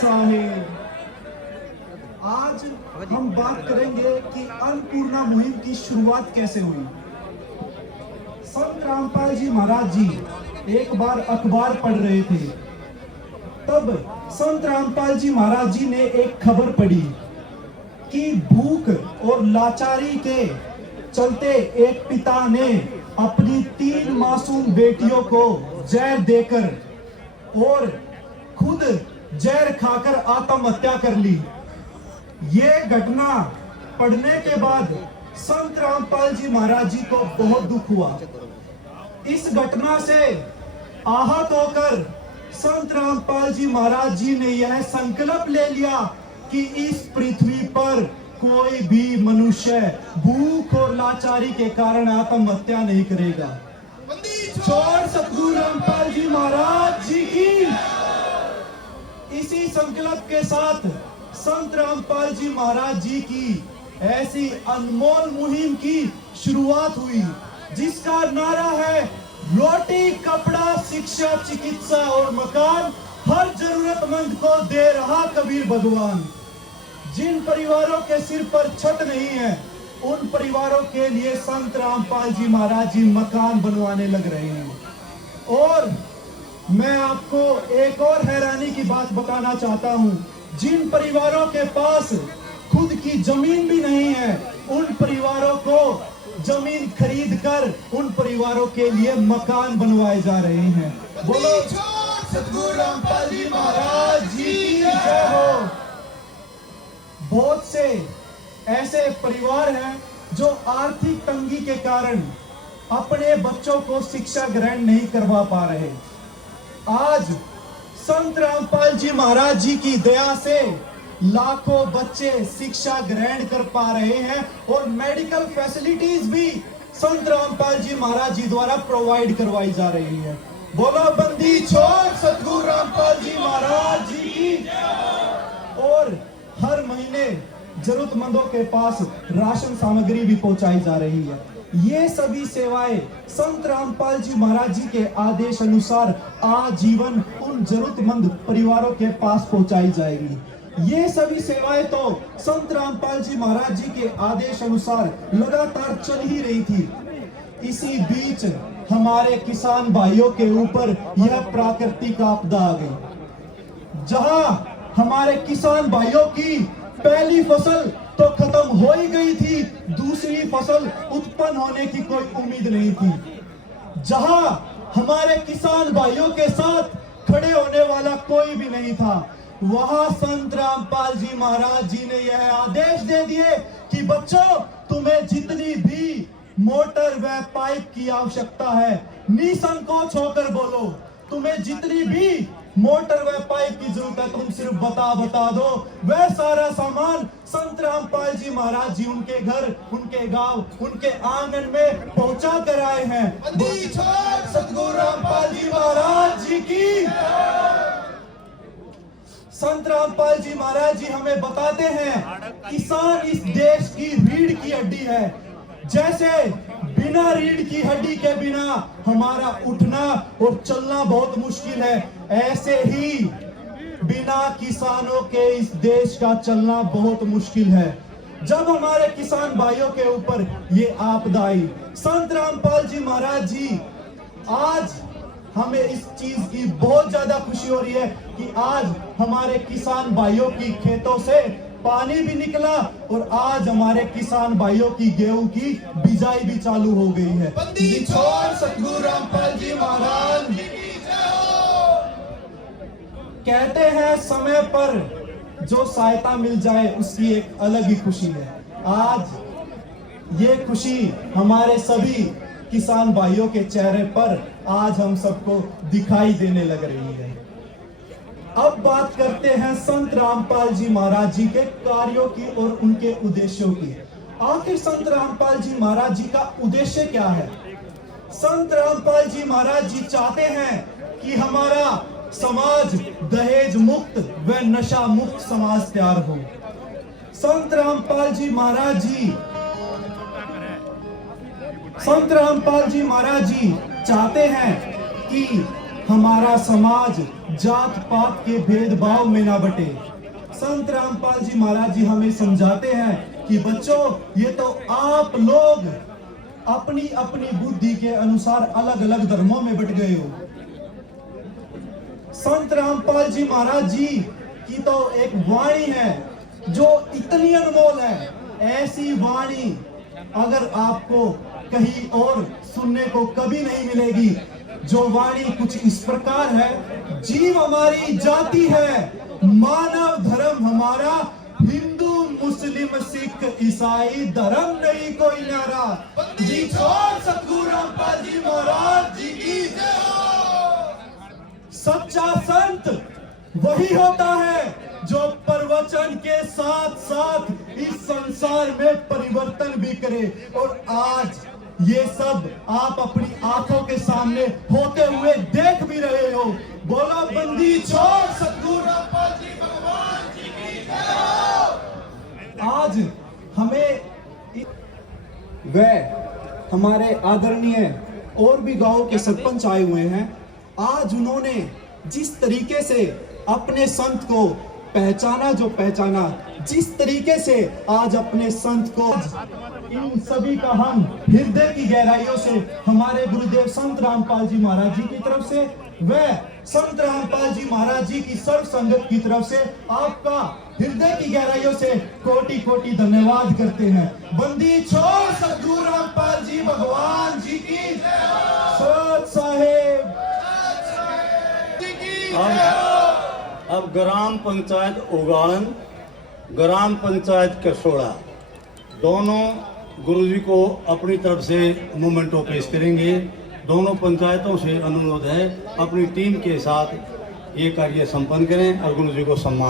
साहेब, आज हम बात करेंगे कि अन्नपूर्णा मुहिम की शुरुआत कैसे हुई। संत रामपाल जी महाराज जी एक बार अखबार पढ़ रहे थे। तब संत रामपाल जी महाराज जी ने एक खबर पढ़ी कि भूख और लाचारी के चलते एक पिता ने अपनी 3 मासूम बेटियों को जहर देकर और खुद जहर खाकर आत्महत्या कर ली। ये घटना पढ़ने के बाद संत रामपाल जी महाराज जी को बहुत दुख हुआ। इस घटना से आहत होकर संत रामपाल जी महाराज जी ने यह संकल्प ले लिया कि इस पृथ्वी पर कोई भी मनुष्य भूख और लाचारी के कारण आत्महत्या नहीं करेगा। छोड़ सतगुरु रामपाल जी महाराज जी की। इसी संकल्प के साथ संत रामपाल जी महाराज जी की ऐसी अनमोल मुहिम की शुरुआत हुई, जिसका नारा है रोटी कपड़ा शिक्षा चिकित्सा और मकान हर जरूरतमंद को दे रहा कबीर भगवान। जिन परिवारों के सिर पर छत नहीं है, उन परिवारों के लिए संत रामपाल जी महाराज जी मकान बनवाने लग रहे हैं। और मैं आपको एक और हैरानी की बात बताना चाहता हूं। जिन परिवारों के पास खुद की जमीन भी नहीं है, उन परिवारों को जमीन खरीद कर उन परिवारों के लिए मकान बनवाए जा रहे हैं। बोलो सतगुरु रामपाल जी महाराज जी की जय हो। बहुत से ऐसे परिवार हैं जो आर्थिक तंगी के कारण अपने बच्चों को शिक्षा ग्रहण नहीं करवा पा रहे। आज संत रामपाल जी महाराज जी की दया से लाखों बच्चे शिक्षा ग्रहण कर पा रहे हैं और मेडिकल फैसिलिटीज भी संत रामपाल जी महाराज जी द्वारा प्रोवाइड करवाई जा रही है। बोलो बंदी छोड़ सतगुरु रामपाल जी महाराज जी की। और हर महीने जरूरतमंदों के पास राशन सामग्री भी पहुंचाई जा रही है। ये सभी सेवाएं संत रामपाल जी महाराज जी के आदेश अनुसार आजीवन उन जरूरतमंद परिवारों के पास पहुंचाई जाएगी। ये सभी सेवाएं तो संत रामपाल जी महाराज जी के आदेश अनुसार लगातार चल ही रही थी। इसी बीच हमारे किसान भाइयों के ऊपर यह प्राकृतिक आपदा आ गई, जहां हमारे किसान भाइयों की पहली फसल तो खत्म हो ही गई थी, दूसरी फसल उत्पन्न होने की कोई उम्मीद नहीं थी। जहां हमारे किसान भाइयों के साथ खड़े होने वाला कोई भी नहीं था, वहां संत रामपाल जी महाराज जी ने यह आदेश दे दिए कि बच्चों, तुम्हें जितनी भी मोटर व पाइप की आवश्यकता है, निसंकोच होकर बोलो। तुम्हें जितनी भी मोटर व पाइप की जरूरत है, तुम सिर्फ बता दो। वह सारा सामान संत रामपाल जी महाराज जी उनके घर, उनके गांव, उनके आंगन में पहुंचा कर आए हैं। सतगुरु रामपाल जी महाराज जी की। संत रामपाल जी महाराज जी हमें बताते हैं, किसान इस देश की रीढ़ की हड्डी है। जैसे बिना रीढ़ की हड्डी के बिना हमारा उठना और चलना बहुत मुश्किल है, ऐसे ही बिना किसानों के इस देश का चलना बहुत मुश्किल है। जब हमारे किसान भाइयों के ऊपर ये आपदा आई, संत रामपाल जी महाराज जी, आज हमें इस चीज की बहुत ज्यादा खुशी हो रही है कि आज हमारे किसान भाइयों की खेतों से पानी भी निकला और आज हमारे किसान भाइयों की गेहूं की बिजाई भी चालू हो गई है। सतगुरु रामपाल जी महाराज कहते हैं, समय पर जो सहायता मिल जाए उसकी एक अलग ही खुशी है। आज ये खुशी हमारे सभी किसान भाइयों के चेहरे पर आज हम सबको दिखाई देने लग रही है। अब बात करते हैं संत रामपाल जी महाराज जी के कार्यों की और उनके उद्देश्यों की। आखिर संत रामपाल जी महाराज जी का उद्देश्य क्या है? संत रामपाल जी महाराज जी चाहते हैं कि हमारा समाज दहेज मुक्त व नशा मुक्त समाज तैयार हो। संत रामपाल जी महाराज जी चाहते हैं कि हमारा समाज जात पात के भेदभाव में ना बटे। संत रामपाल जी महाराज जी हमें समझाते हैं कि बच्चों, ये तो आप लोग अपनी अपनी बुद्धि के अनुसार अलग अलग धर्मों में बट गए हो। संत रामपाल जी महाराज जी की तो एक वाणी है जो इतनी अनमोल है। ऐसी वाणी अगर आपको कहीं और सुनने को कभी नहीं मिलेगी। जो वाणी कुछ इस प्रकार है, जीव हमारी जाति है, मानव धर्म हमारा, हिंदू मुस्लिम सिख ईसाई धर्म नहीं कोई न्यारा। जी छोड़ सतगुरु रामपाल जी महाराज जी की जय हो। सच्चा संत वही होता है जो प्रवचन के साथ साथ इस संसार में परिवर्तन भी करे। और आज ये सब आप अपनी आंखों के सामने होते हुए देख भी रहे हो। बोलो बंदी छोड़ सतगुरु रामपाल जी भगवान जी की जय हो। आज हमें वह हमारे आदरणीय और भी गांव के सरपंच आए हुए हैं। आज उन्होंने जिस तरीके से अपने संत को पहचाना, जिस तरीके से आज अपने संत को, इन सभी का हम हृदय की गहराइयों से हमारे गुरुदेव संत रामपाल जी महाराज जी की तरफ से व संत रामपाल जी महाराज जी की सर्व संगत की तरफ से आपका हृदय की गहराइयों से कोटि कोटि धन्यवाद करते हैं। बंदी छोड़ सतगुरु रामपाल जी भगवान जी की जय हो। सत साहेब अब ग्राम पंचायत उगान, ग्राम पंचायत कसोड़ा दोनों गुरुजी को अपनी तरफ से मोमेंटो पेश करेंगे। दोनों पंचायतों से अनुरोध है अपनी टीम के साथ ये कार्य संपन्न करें और गुरुजी को सम्मान